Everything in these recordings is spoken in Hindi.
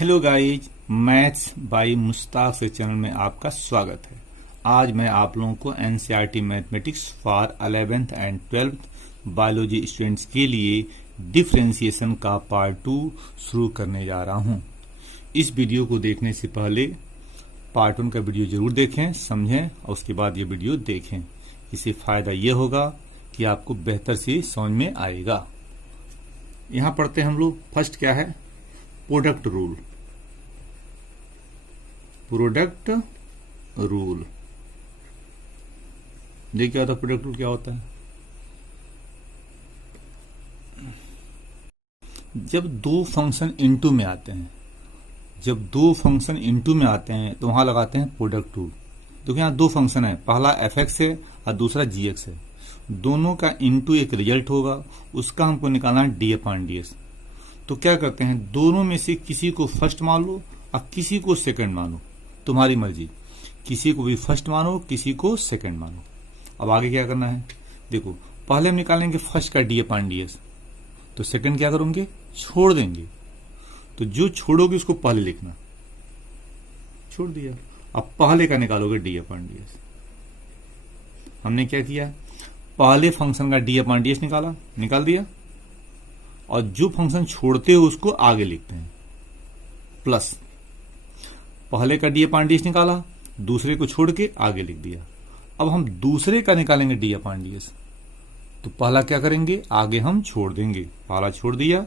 Hello guys, maths by Mushtaq से चैनल में आपका स्वागत है। आज मैं आप लोगों को NCERT mathematics for 11th and 12th biology students के लिए डिफरेंशिएशन का पार्ट 2 शुरू करने जा रहा हूं। इस वीडियो को देखने से पहले पार्ट 1 का वीडियो जरूर देखें, समझें और उसके बाद ये वीडियो देखें। इससे फायदा ये होगा कि आपको बेहतर से समझ में आएगा। यहां पढ़ते हैं हम लोग। फर्स्ट क्या है? Product rule. प्रोडक्ट रूल देखिए क्या होता है। प्रोडक्ट रूल क्या होता है? जब दो फंक्शन इनटू में आते हैं, तो वहां लगाते हैं प्रोडक्ट रूल। तो यहाँ दो फंक्शन है, पहला fx है और दूसरा gx है। दोनों का इनटू एक रिजल्ट होगा, उसका हमको निकालना है d/ds। तो क्या करते हैं, दोनों में से किसी को फर्स्ट मान लो और किसी को सेकंड मानो, तुम्हारी मर्जी। किसी को भी फर्स्ट मानो, किसी को सेकंड मानो। अब आगे क्या करना है देखो। पहले हम निकालेंगे फर्स्ट का d/ds, तो सेकंड क्या करोगे, छोड़ देंगे। तो जो छोड़ोगे उसको पहले लिखना, छोड़ दिया। अब पहले का निकालोगे d/ds। हमने क्या किया, पहले फंक्शन का d/ds निकाल दिया, और जो फंक्शन छोड़ते हो उसको आगे लिखते हैं, प्लस पहले का d/ds निकाला, दूसरे को छोड़ के आगे लिख दिया। अब हम दूसरे का निकालेंगे d/ds, तो पहला क्या करेंगे, आगे हम छोड़ देंगे, पहला छोड़ दिया,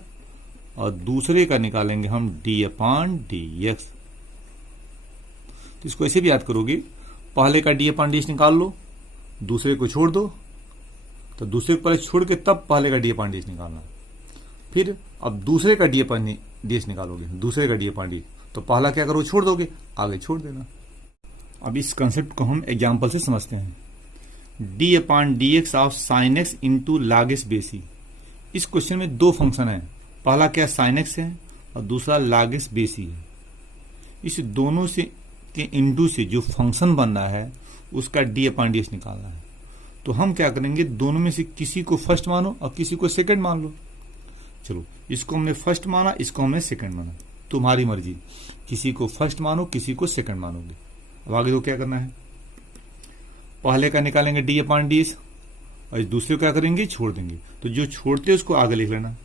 और दूसरे का निकालेंगे हम d/dx। तो इसको ऐसे भी याद करोगे, पहले का d/ds निकाल लो, दूसरे को छोड़ दो, तो दूसरे को पहले छोड़ के तब पहले का d/ds निकालना। फिर अब दूसरे का d/ds निकालोगे, दूसरे का d/ds, तो पहला क्या करो, छोड़ दोगे, आगे छोड़ देना। अब इस कंसेप्ट को हम एग्जांपल से समझते हैं। d/dx of sin x into log s बेसी। इस क्वेश्चन में दो फंक्शन है, पहला क्या sin x है और दूसरा log s बेसी है। इस दोनों से के इंटू से जो फंक्शन बन रहा है उसका d/ds निकालना है। तो हम क्या करेंगे, दोनों में से किसी को फर्स्ट मानो और किसी को सेकंड मान लो। चलो, इसको हमने फर्स्ट माना, इसको हमने सेकंड माना, तुम्हारी मर्जी। किसी को फर्स्ट मानो, किसी को सेकंड मानोगे। अब आगे तो क्या करना है, पहले का निकालेंगे d/ds और इस दूसरे को क्या करेंगे, छोड़ देंगे। तो जो छोड़ते हैं उसको आगे लिख लेना,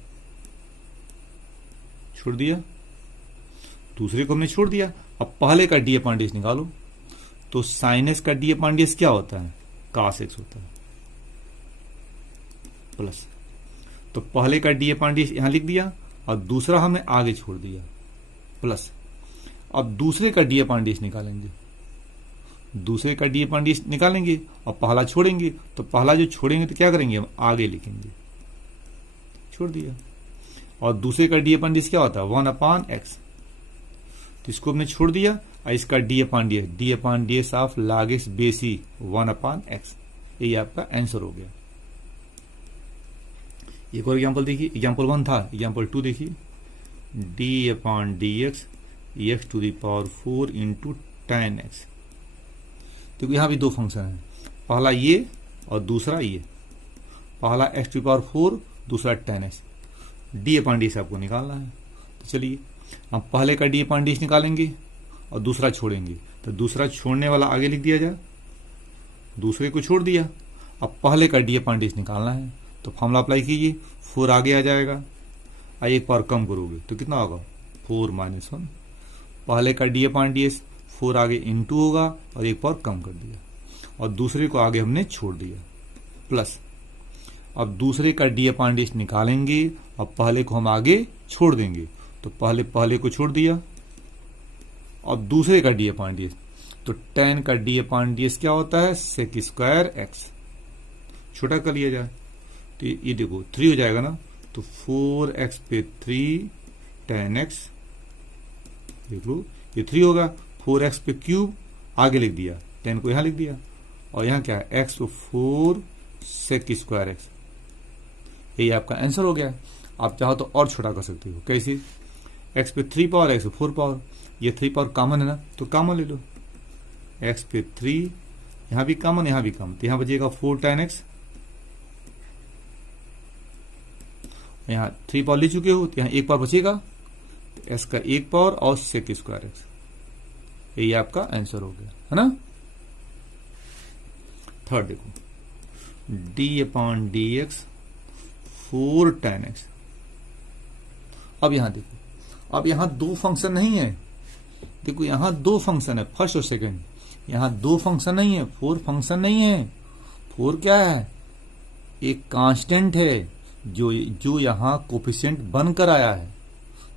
छोड़ दिया, दूसरे को हमने छोड़ दिया। अब पहले का d/ds निकालो, तो sin x का d/ds क्या होता है, cos x होता है, प्लस। तो पहले का d/ds यहां लिख दिया और दूसरा हमने आगे छोड़ दिया, प्लस। अब दूसरे का d/ds निकालेंगे, दूसरे का d/ds निकालेंगे और पहला छोड़ेंगे, तो पहला जो छोड़ेंगे तो क्या करेंगे, हम आगे लिखेंगे, छोड़ दिया। और दूसरे का d/ds क्या होता है, 1/x। तो इसको हमने छोड़ दिया, और इसका d/ds ऑफ log s बेसी 1/x। यही आपका आंसर हो गया। एक और एग्जांपल देखिए, एग्जांपल 1 था, एग्जांपल 2 देखिए। d/dx x⁴ into tan x। तो यहां भी दो फंक्शन है, पहला ये और दूसरा ये। पहला x⁴, दूसरा tan x। d/ds आपको निकालना है। तो चलिए, हम पहले का d/ds निकालेंगे और दूसरा छोड़ेंगे, तो दूसरा छोड़ने वाला आगे लिख दिया जाए, दूसरे को छोड़ दिया। अब पहले का d/ds निकालना है, तो फॉर्मूला अप्लाई कीजिए, 4 आगे आ जाएगा, और एक बार कम करोगे तो कितना होगा, 4 - 1। पहले का d/ds 4 आगे इंटू होगा और एक बार कम कर दिया, और दूसरे को आगे हमने छोड़ दिया, प्लस। अब दूसरे का d/ds निकालेंगे और पहले को हम आगे छोड़ देंगे, तो पहले को छोड़ दिया और दूसरे का d/ds, तो tan का d/ds क्या होता है, sec² x। छोटा कर लिया जाए तो ये देखो 3 हो जाएगा ना, तो 4x पे 3 tan x, देख लो ये 3 होगा। 4x पे क्यूब आगे लिख दिया, 10 को यहां लिख दिया, और यहां क्या है, x तो 4 sec² x। यही आपका आंसर हो गया। आप चाहो तो और छोटा कर सकते हो, कैसे, x पे 3 पावर, x 4 पावर, ये 3 पावर कॉमन है ना, तो कॉमन ले लो। x पे 3, यहां भी कॉमन, यहां भी कॉमन, तो यहां बचेगा 4 tan x। यहाँ 3 पावर ले चुके हो, तो यहाँ एक पावर बचेगा, तो एस का एक पावर और सेक स्क्वायर एक्स, यही आपका आंसर हो गया, है ना। थर्ड देखो, D upon D x 4 tan x। अब यहां देखो, अब यहां दो फंक्शन नहीं है, देखो यहां दो फंक्शन है, फर्स्ट और सेकंड, यहां दो फंक्शन नहीं है, 4 फंक्शन नहीं है। 4 क्या है, एक कांस्टेंट है जो यहां कोफिशिएंट बनकर आया है,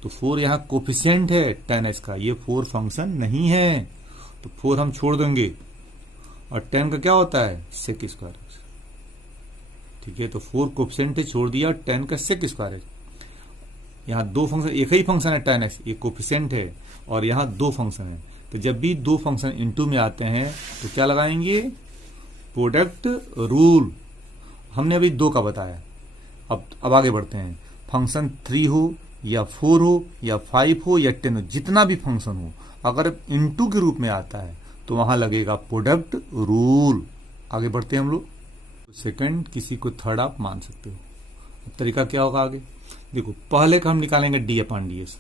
तो 4 यहां कोफिशिएंट है tan x का, ये 4 फंक्शन नहीं है, तो 4 हम छोड़ देंगे, और tan का क्या होता है सेक स्क्वायर एक्स, ठीक है। तो 4 कोफिशिएंट छोड़ दिया, tan का सेक स्क्वायर एक्स। यहाँ दो फंक्शन, एक ही फंक्शन है tan x, एक कोफिशिएंट है, और यहाँ दो फंक्शन है, तो जब भी दो फंक्शन इनटू में आते हैं तो क्या लगाएंगे, प्रोडक्ट रूल। हमने अभी 2 का बताया, अब आगे बढ़ते हैं। फंक्शन 3 हो या 4 हो या 5 हो या 10 हो, जितना भी फंक्शन हो, अगर इनटू के रूप में आता है तो वहां लगेगा प्रोडक्ट रूल। आगे बढ़ते हैं हम लोग, सेकंड किसी को थर्ड आप मान सकते हो। अब तरीका क्या होगा आगे देखो, पहले का हम निकालेंगे डी अपॉन डी एस,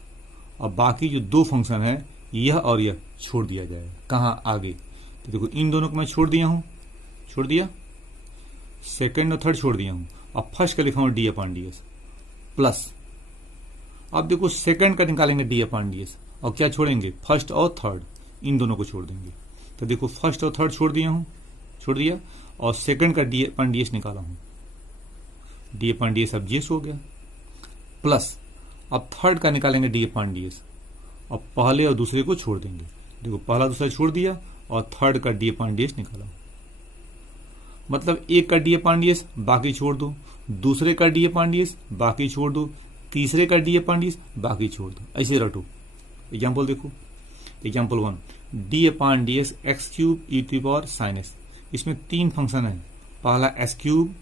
और बाकी जो दो फंक्शन है यह और यह छोड़ दिया जाएगा, कहाँ आगे। तो देखो इन दोनों को मैं छोड़ दिया हूं, छोड़ दिया, सेकंड और थर्ड छोड़ दिया हूं, अब फर्स्ट का लिखा हूं D upon D S plus. अब देखो सेकंड का निकालेंगे डी अपॉन डी एस, और क्या छोड़ेंगे, फर्स्ट और थर्ड, इन दोनों को छोड़ देंगे। तो देखो फर्स्ट और थर्ड छोड़ दिया हूं, छोड़ दिया, और सेकंड का डी अपॉन डी एस निकाला हूं, डी अपॉन डी एस अब जीएस हो गया, प्लस अब थर्ड का निकालेंगे डी अपॉन डी एस, और पहले और दूसरे को छोड़ देंगे। देखो पहला दूसरा छोड़ दिया, और थर्ड का डी अपॉन डी एस निकाला, मतलब एक का डी अपॉन डी एस बाकी छोड़ दो, दूसरे का डी अपॉन डी एस बाकी छोड़ दो, तीसरे का डी अपॉन डी एस बाकी छोड़ दो, ऐसे रटो। एग्जाम्पल देखो, example 1, D upon D S X cube E to the power sine X. इसमें 3 फंक्शन है, पहला एक्स क्यूब,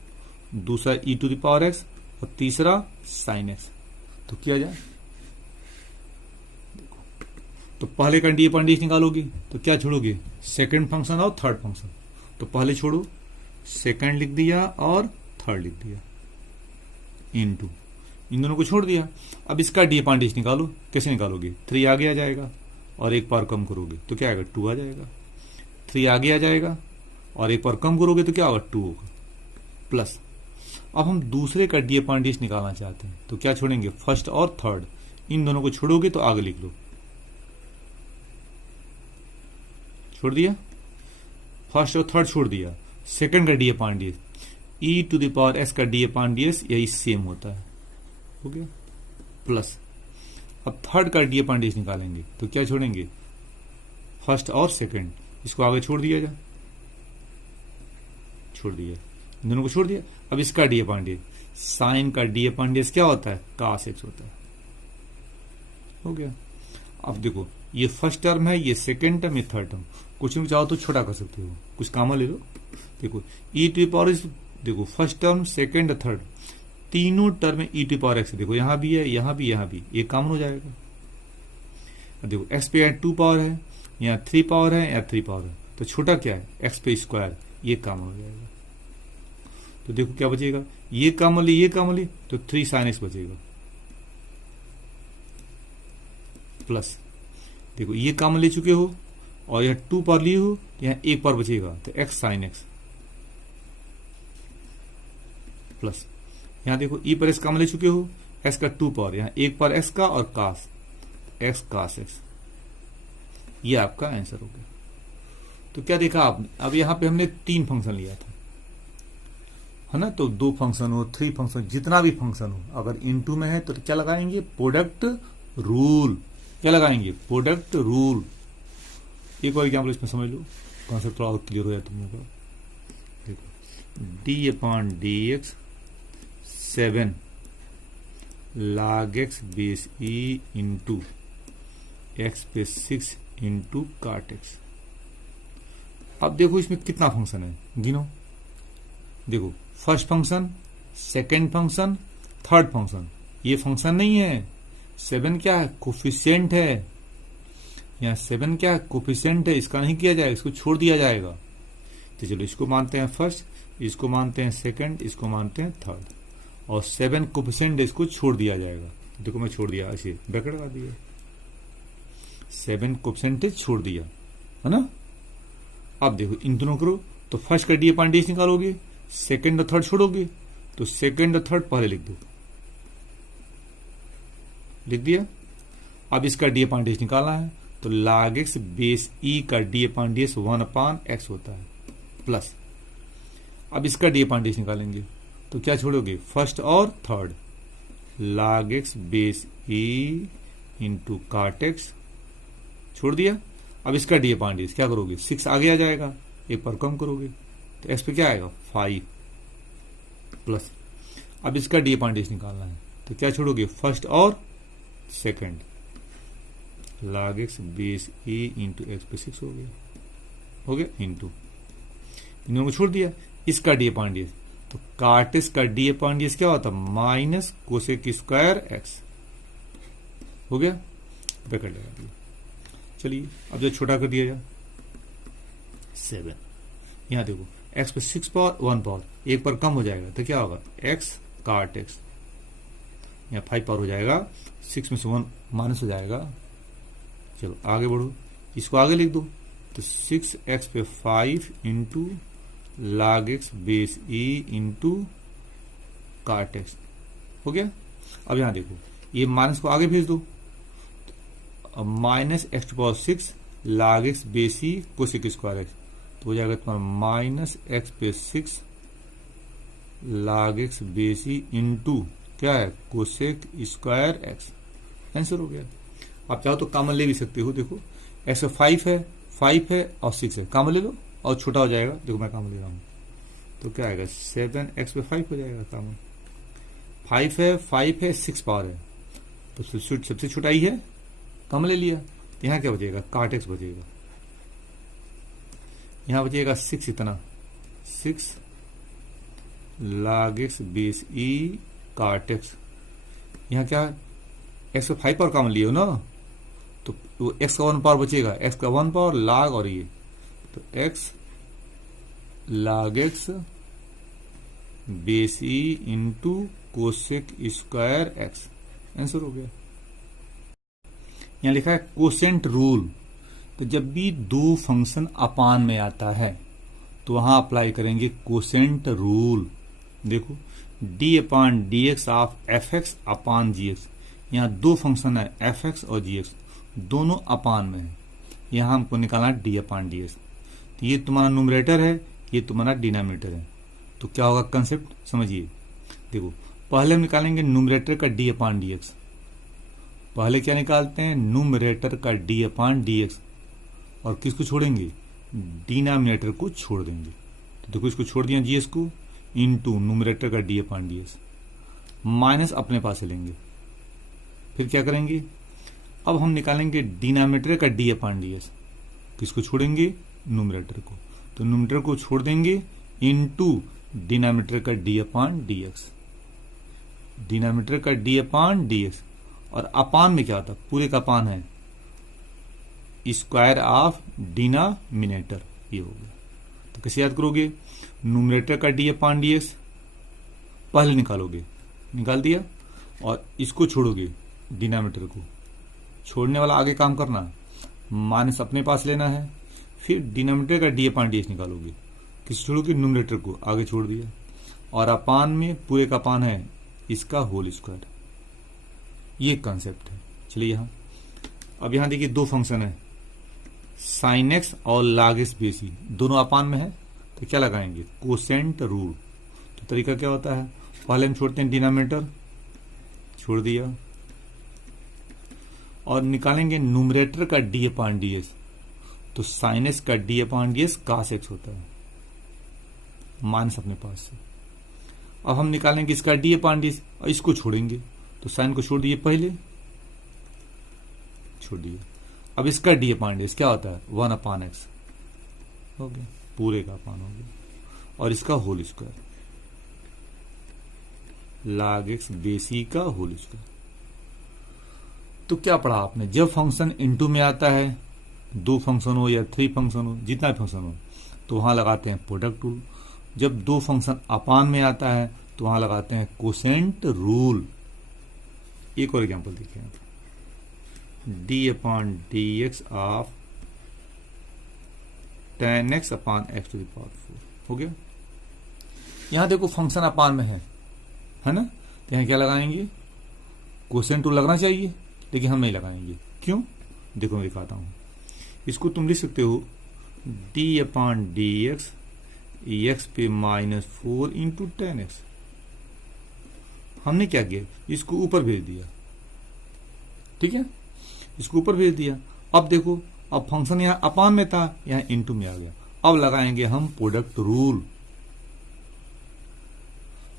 दूसरा E to the power X, और तीसरा साइन एक्स। तो किया जाए, तो पहले का डी अपॉन डी एस निकालोगे तो क्या छोड़ोगे, सेकंड फंक्शन और थर्ड फंक्शन। तो पहले छोड़ो, सेकंड लिख दिया और थर्ड लिख दिया, इनटू, इन दोनों को छोड़ दिया। अब इसका डी अपॉन डी एस निकालो, कैसे निकालोगे, 3 आगे आ जाएगा, और एक बार कम करोगे तो क्या आएगा, 2 आ जाएगा। 3 आगे आ जाएगा, और एक बार कम करोगे तो क्या होगा, 2 होगा, प्लस। अब हम दूसरे का डी अपॉन डी एस निकालना चाहते हैं, तो क्या छोड़ेंगे, फर्स्ट और थर्ड, इन दोनों को छोड़ोगे तो आगे लिख लो, छोड़ दिया, फर्स्ट और थर्ड छोड़ दिया, सेकंड का D upon D S, E to the power S का डी अपॉन डी एस यही सेम होता है, हो गया, प्लस। अब थर्ड का डी अपॉन डी एस निकालेंगे तो क्या छोड़ेंगे, फर्स्ट और सेकंड, इसको आगे छोड़ दिया जाए, छोड़ दिया, इन दोनों को छोड़ दिया। अब इसका D upon D S, sine का डी अपॉन डी एस क्या होता है, कास एक्स होता है, हो गया। अब देखो ये फर्स्ट टर्म है, ये सेकंड टर्म, ये थर्ड टर्म, कुछ भी चाहो तो छोटा कर सकते हो, कुछ कामा ले लो। देखो ई टू द पावर, देखो फर्स्ट टर्म, सेकंड, थर्ड, तीनों टर्म में ई टू द पावर एक्स, देखो यहां भी है, यहां भी, यहां भी, ये कॉमन हो जाएगा। देखो एक्स पे यहाँ 2 पावर है, यहाँ 3 पावर है, यहाँ 3 पावर है, तो छोटा क्या है, एक्स पे स्क्वायर, ये कॉमन हो जाएगा। तो देखो क्या बचेगा, ये कॉमन ली, ये कॉमन ली, तो 3 साइन एक्स बचेगा, प्लस। देखो ये कॉमन ले चुके हो, और यह 2 पावर ली हो, यहां 1 पावर बचेगा, तो एक्स साइन एक्स, प्लस। यहां देखो ई पर एक्स कॉमन ले चुके हो, एक्स का 2 पावर, यहां 1 पावर एक्स का, और कास एक्स, कास एक्स, ये आपका आंसर हो गया। तो क्या देखा आपने, अब यहां पे हमने 3 फंक्शन लिया था, है ना। तो 2 फंक्शन हो, 3 फंक्शन, जितना भी फंक्शन हो, अगर इनटू में है तो क्या लगाएंगे, प्रोडक्ट रूल। क्या लगाएंगे, प्रोडक्ट रूल। एक और एग्जाम्पल इसमें समझ लो, कॉन्सेप्ट थोड़ा और क्लियर हो जाए तुम लोगों का। देखो D upon D x 7 log x base E into x पे 6 इंटू काट एक्स। अब देखो इसमें कितना फंक्शन है, गिनो। देखो first function, second function, third function, ये फंक्शन नहीं है। 7 क्या है, कोफिशिएंट है। यहाँ 7 क्या है, कोफिशिएंट है, इसका नहीं किया जाएगा, इसको छोड़ दिया जाएगा। तो चलो इसको मानते हैं फर्स्ट, इसको मानते हैं सेकंड, इसको मानते हैं थर्ड, और 7 कोफिशिएंट है, इसको छोड़ दिया जाएगा। देखो मैं छोड़ दिया, ऐसे ब्रैकेट लगा दिया, 7 कोएफिशिएंट छोड़ दिया, है ना। अब देखो इन दोनों करो तो फर्स्ट का डी अपॉन डी एक्स निकालोगे, सेकंड और थर्ड छोड़ोगे तो सेकंड और थर्ड पहले लिख दो, लिख दिया। अब इसका डी अपॉन डी एक्स निकालना है तो log x बेस ई का D upon D x 1 upon x होता है प्लस। अब इसका डी अपॉन डी एक्स निकालेंगे तो क्या छोड़ोगे, फर्स्ट और third, log x base E into काट एक्स छोड़ दिया। अब इसका डी अपॉन डी एक्स क्या करोगे, 6 आगे आ जाएगा, एक पर कम करोगे तो एक्स पे क्या आएगा 5 प्लस। अब इसका डी अपॉन डी एक्स निकालना है तो क्या छोड़ोगे, फर्स्ट और second, log x base E into x पे 6 हो गया इंटू इन दोनों को छोड़ दिया। इसका डी अपॉन डी एक्स तो काट एक्स का डी अपॉन डी एक्स क्या होता है, माइनस कोसेक स्क्वायर एक्स हो गया, ब्रैकेट लगा दिया। चलिए अब जो छोटा कर दिया जाए 7, यहां देखो x पे 6 पावर 1 पावर एक पर कम हो जाएगा तो क्या होगा x काट x, यहाँ 5 पावर हो जाएगा, 6 में से 1 माइनस हो जाएगा। चलो आगे बढ़ो, इसको आगे लिख दो तो 6x पे 5 into log x base e into काट x हो गया। अब यहां देखो ये माइनस को आगे भेज दो, minus X to power 6 log x base E cosec square X तो हो जाएगा तुम्हारा माइनस एक्स पे 6 log x base E into क्या है कोसेक स्क्वायर एक्स, आंसर हो गया। आप चाहो तो कॉमन ले भी सकते हो, देखो एक्स 5 है और 6 है, कॉमन ले लो और छोटा हो जाएगा, देखो मैं कॉमन ले रहा हूं तो क्या आएगा 7x पे 5 हो जाएगा, कॉमन 5 है 6 पावर है तो सबसे छोटा ही है, कॉमन ले लिया। तो यहां क्या बचेगा, काट एक्स बचेगा, यहां बचेगा 6 इतना 6 log x बेस ई काट एक्स, यहां क्या एक्स का 5 पावर कॉमन लियो ना तो एक्स का 1 पावर बचेगा, एक्स का 1 पावर log और ये तो x log x base E into cosec square x, answer हो गया। यहां लिखा है कोसेंट रूल, तो जब भी दो फंक्शन अपान में आता है तो वहां अप्लाई करेंगे कोसेंट रूल। देखो D upon D X of F X upon G X, यहाँ दो फंक्शन है एफ एक्स और जी एक्स, दोनों अपान में है, यहां हमको निकालना डी अपॉन डी एक्स। तो ये तुम्हारा न्यूमरेटर है, ये तुम्हारा डिनोमिनेटर है, तो क्या होगा कंसेप्ट समझिए। देखो पहले हम निकालेंगे न्यूमरेटर का डी अपॉन डी एक्स, पहले क्या निकालते हैं न्यूमरेटर का डी अपॉन डी एक्स और किसको छोड़ेंगे, डिनोमिनेटर को छोड़ देंगे। तो देखो इसको छोड़ दिया जीएस को इनटू न्यूमरेटर का D upon D x, minus अपने पास लेंगे, फिर क्या करेंगे, अब हम निकालेंगे डिनोमिनेटर का डी अपॉन डी एक्स, किसको छोड़ेंगे न्यूमरेटर को, तो न्यूमरेटर को छोड़ देंगे इनटू डिनोमिनेटर का D upon D x, denominator का डी अपॉन डी एक्स और अपान में क्या होता है, पूरे का अपान है स्क्वायर ऑफ डिनोमिनेटर, ये हो गया। तो कैसे याद करोगे, न्यूमरेटर का डी अपॉन डी एक्स पहले निकालोगे, निकाल दिया और इसको छोड़ोगे डिनोमिनेटर को, छोड़ने वाला आगे काम करना, माइनस अपने पास लेना है, फिर डिनोमिनेटर का डी अपॉन डी एक्स निकालोगे, किस छोड़ोगे न्यूमरेटर को आगे छोड़ दिया और अपान में पूरे का अपान है इसका होल स्क्वायर, ये कंसेप्ट है। चलिए यहां अब यहां देखिए दो फंक्शन है साइन एक्स और log x बेस ई, दोनों अपान में है तो क्या लगाएंगे कोसेंट रूल। तो तरीका क्या होता है, पहले हम छोड़ते हैं डिनोमिनेटर, छोड़ दिया और निकालेंगे न्यूमरेटर का डी अपॉन डी एक्स, तो साइन एक्स का डी अपॉन डी एक्स कास एक्स होता है, माइनस अपने पास से। अब हम निकालेंगे इसका डी अपॉन डी एक्स और इसको छोड़ेंगे, तो साइन को छोड़ दिए पहले, छोड़ दिए। अब इसका डी अपॉन डी एक्स क्या होता है 1 अपॉन एक्स हो गया, पूरे का अपान हो गया, और इसका whole square log x base e का होल स्क्वायर। तो क्या पढ़ा आपने, जब फंक्शन इनटू में आता है, दो फंक्शन हो या 3 फंक्शन हो, जितना फंक्शन हो तो वहां लगाते हैं प्रोडक्ट रूल, जब दो फंक्शन अपान में आता है तो वहां लगाते हैं कोसेंट रूल। एक और एग्जांपल देखिए, D upon D X of tan x upon X to the power 4 हो गया। यहां देखो फंक्शन अपान में है ना, तो यहां क्या लगाएंगे, कोसेंट टू लगना चाहिए, लेकिन हम नहीं लगाएंगे। क्यों, देखो मैं दिखाता हूं। इसको तुम लिख सकते हो D upon D x x पे -4 इंटू टेन एक्स। हमने क्या किया, इसको ऊपर भेज दिया, ठीक है, इसको ऊपर भेज दिया। अब देखो, अब फंक्शन यहां अपान में था, यहां इनटू में आ गया। अब लगाएंगे हम प्रोडक्ट रूल।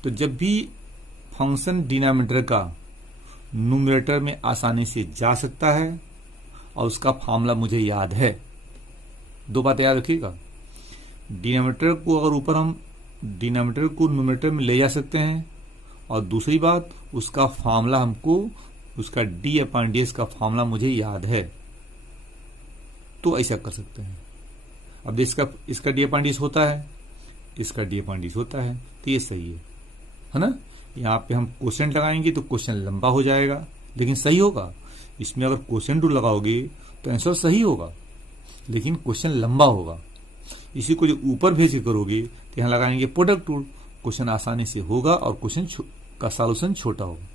तो जब भी फंक्शन डिनोमिनेटर का न्यूमरेटर में आसानी से जा सकता है और उसका फॉर्मूला मुझे याद है, दो बातें याद रखिएगा। डिनोमिनेटर को अगर ऊपर हम डिनोमिनेटर को न्यूमरेटर में ले जा सकते हैं, और दूसरी बात उसका फॉर्मूला हमको, उसका डी अपॉन डी एक्स का फॉर्मूला मुझे याद है, तो ऐसा कर सकते हैं। अब इसका डी अपॉन डी एक्स होता है, इसका डी अपॉन डी एक्स होता है, तो ये सही है ना। यहाँ पे हम क्वोशेंट लगाएंगे तो क्वेश्चन लंबा हो जाएगा, लेकिन सही होगा। इसमें अगर क्वोशेंट रूल लगाओगे तो आंसर सही होगा, लेकिन क्वेश्चन लंबा होगा। इसी को जो ऊपर भेज के करोगे तो यहाँ लगाएंगे प्रोडक्ट रूल, क्वेश्चन आसानी से होगा और क्वेश्चन का सॉल्यूशन छोटा होगा।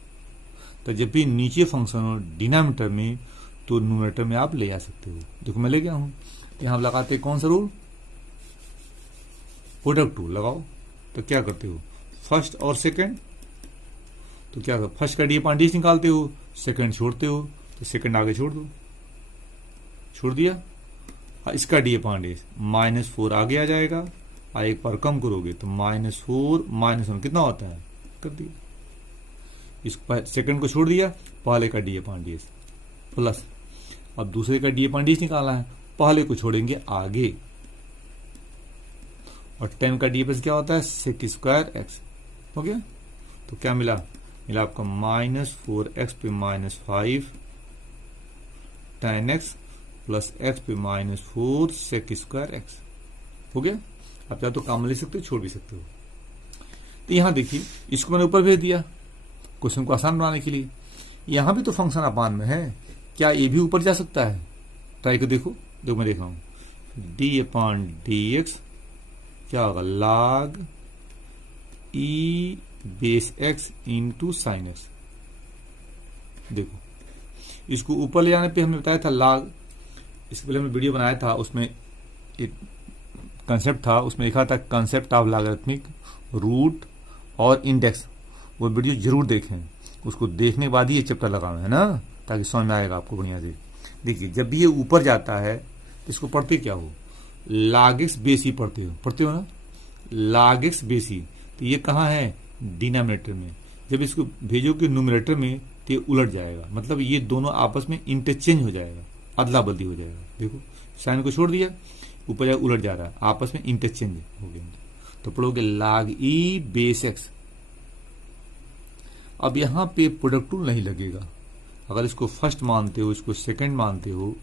तो जब भी नीचे फंक्शन हो डिनोमिनेटर में, तो न्यूमरेटर में आप ले जा सकते हो। देखो मैं ले गया हूं, यहां लगाते कौन सा रूल, प्रोडक्ट रूल लगाओ। तो क्या करते हो, फर्स्ट और सेकंड, तो क्या कर, फर्स्ट का डी अपॉन डी एक्स निकालते हो, सेकंड छोड़ते हो, तो सेकंड आगे छोड़ दो, छोड़ दिया। इसका डी अपॉन डी एक्स -4 आगे आ जाएगा, और एक बार कम करोगे तो -4 -1 कितना होता है, कर दिया। इस सेकंड को छोड़ दिया, पहले का D upon D x plus, अब दूसरे का डी अपॉन डी एक्स निकालना है, पहले को छोड़ेंगे आगे, और 10 का डी अपॉन क्या होता है, सेक स्क्वायर एक्स हो गया। तो क्या मिला, आपका -4x पे -5 tan x प्लस x पे -4 सेक स्क्वायर एक्स हो गया। आप चाहे तो काम ले सकते हो, छोड़ भी सकते हो। तो यहां देखिए, इसको मैंने ऊपर भेज दिया क्वेश्चन को आसान बनाने के लिए। यहां भी तो फंक्शन अपान में है, क्या ये भी ऊपर जा सकता है, ट्राई कर देखो। मैं देख रहा हूं डी अपॉन डी एक्स क्या होगा, log e base x into sine x. देखो इसको ऊपर ले जाने पे हमने बताया था log, इसके पहले हमने वीडियो बनाया था, उसमें एक कंसेप्ट था, उसमें लिखा था कंसेप्ट ऑफ लॉगरिथमिक रूट और इंडेक्स। वो वीडियो जरूर देखें, उसको देखने के बाद ही ये चैप्टर लगाना है ना, ताकि समझ में आएगा आपको बढ़िया से। देखिए जब भी ये ऊपर जाता है, इसको पढ़ते क्या हो, log x बेस ई पढ़ते हो ना, log x बेस ई। तो ये कहाँ है, डिनोमिनेटर में। जब इसको भेजोगे न्यूमरेटर में तो ये उलट जाएगा, मतलब ये दोनों आपस में इंटरचेंज हो जाएगा, अदला बदली हो जाएगा। देखो साइन को छोड़ दिया, ऊपर जाए उलट जा रहा है, आपस में इंटरचेंज हो गया। तो पढ़ोगे log e बेस एक्स। अब यहां पे प्रोडक्ट रूल नहीं लगेगा। अगर इसको फर्स्ट मानते हो, इसको सेकंड मानते हो,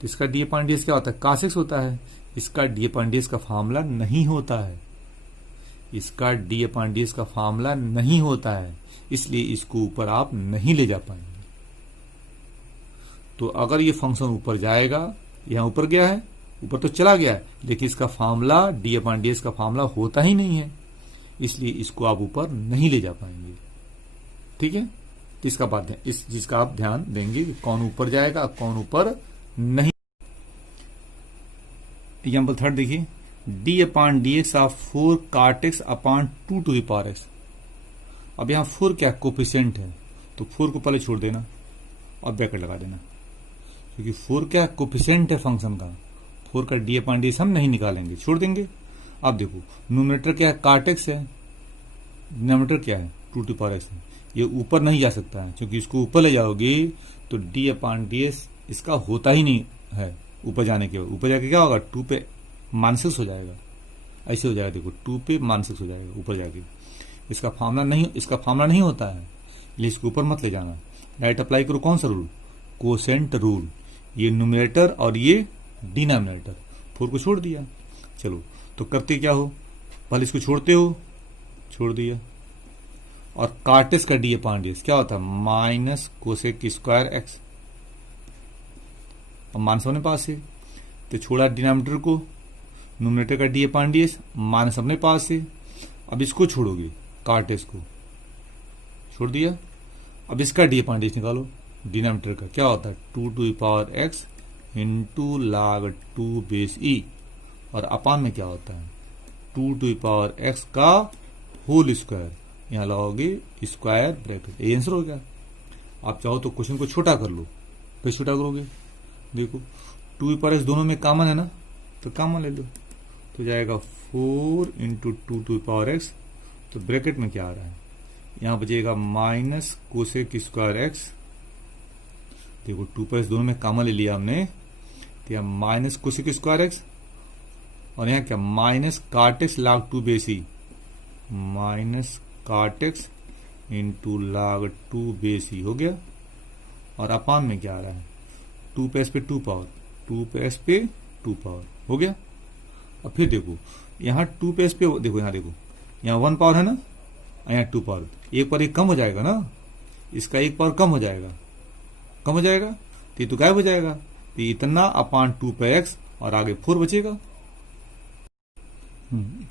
तो इसका डी अपॉन डी एक्स क्या होता है, cos x होता है। इसका डी अपॉन डी एक्स का फार्मूला नहीं होता है, इसका डी अपॉन डी एक्स का फार्मूला नहीं होता है, इसलिए इसको ऊपर आप नहीं ले जा पाएंगे। तो अगर ये फंक्शन ऊपर जाएगा, यहां ऊपर गया है, ऊपर तो चला गया है, लेकिन इसका formula D upon D x का फार्मूला होता ही नहीं है, इसलिए इसको आप ऊपर नहीं ले जा पाएंगे। ठीक है, तो इसका बात है, इस चीज का आप ध्यान देंगे कि कौन ऊपर जाएगा, कौन ऊपर नहीं। एग्जाम्पल थर्ड देखिए, D upon D X of 4 cot x upon 2 to the power X. अब यहां 4 क्या कोफिशिएंट है, तो 4 को पहले छोड़ देना और ब्रैकेट लगा देना, क्योंकि 4 क्या कोफिशिएंट है फंक्शन का। 4 का डी अपॉन डी एक्स हम नहीं निकालेंगे, छोड़ देंगे। अब देखो न्यूमरेटर क्या है, cot x है, डिनोमिनेटर क्या है, 2 टू पावर एक्स है। ये ऊपर नहीं जा सकता है, क्योंकि इसको ऊपर ले जाओगे तो डी अपॉन डी एक्स इसका होता ही नहीं है। ऊपर जाने के बाद, ऊपर जाके क्या होगा, 2 पे -6 हो जाएगा, ऐसे हो जाएगा। देखो 2 पे -6 हो जाएगा ऊपर जाके, इसका फार्मूला नहीं होता है, इसलिए इसको ऊपर मत ले जाना। डायरेक्ट अप्लाई करो कौन सा रूल, कोसेंट रूल। ये न्यूमरेटर और ये डिनोमिनेटर, 4 को छोड़ दिया। चलो तो करते क्या हो, पहले इसको छोड़ते हो, छोड़ दिया, और cot x का डी अपॉन डी एक्स क्या होता है, माइनस कोसेक स्क्वायर एक्स। और मान अपने पास है, तो छोड़ा डिनोमिनेटर को, नोमिनेटर का D upon D S, minus अपने पास है। अब इसको छोड़ोगे, काट इसको छोड़ दिया। अब इसका डी अपॉन डी एस निकालो, डिनोमिनेटर का क्या होता है 2 to the power x into log 2 base e, और अपान में क्या होता है 2 टू द पावर एक्स का होल स्क्वायर, यहाँ लगाओगे स्क्वायर ब्रैकेट, ये आंसर हो गया। आप चाहो तो क्वेश्चन को छोटा कर लो, फिर छोटा करोगे, देखो 2 पर एक्स दोनों में कॉमन है ना, तो कॉमन ले लो, तो जाएगा 4 इंटू 2 टू पावर एक्स, तो ब्रैकेट में क्या आ रहा है, यहाँ बचेगा माइनस कोसेक स्क्वायर एक्स। देखो 2 पर एक्स दोनों में कॉमन ले लिया हमने, तो यहाँ माइनस कोसेक स्क्वायर एक्स, और यहाँ क्या माइनस काट एक्स log 2 बेस ई, माइनस काट एक्स इंटू log 2 बेस ई हो गया। और अपान में क्या आ रहा है 2 पे एक्स पे 2 पावर, 2 पे एक्स पे 2 पावर हो गया। अब फिर देखो यहाँ 2 पे एक्स पे, देखो यहाँ देखो, यहाँ 1 पावर है ना, यहाँ 2 पावर, एक पर एक कम हो जाएगा ना, इसका एक पावर कम हो जाएगा, कम हो जाएगा, तो ये तो गायब हो जाएगा, तो इतना अपान 2 पे एक्स और आगे 4 बचेगा।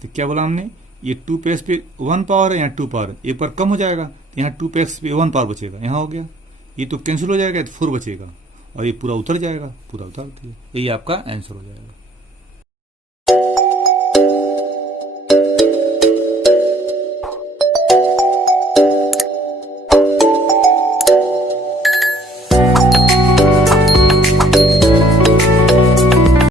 तो क्या बोला हमने, ये 2 पे एक्स पे 1 पावर है, यहाँ 2 पावर, एक पर कम हो जाएगा, तो यहाँ 2 पे एक्स पे 1 पावर बचेगा, यहाँ हो गया, ये तो कैंसिल हो जाएगा, तो 4 बचेगा, और ये पूरा उतर जाएगा, पूरा उतर, यही आपका आंसर हो जाएगा।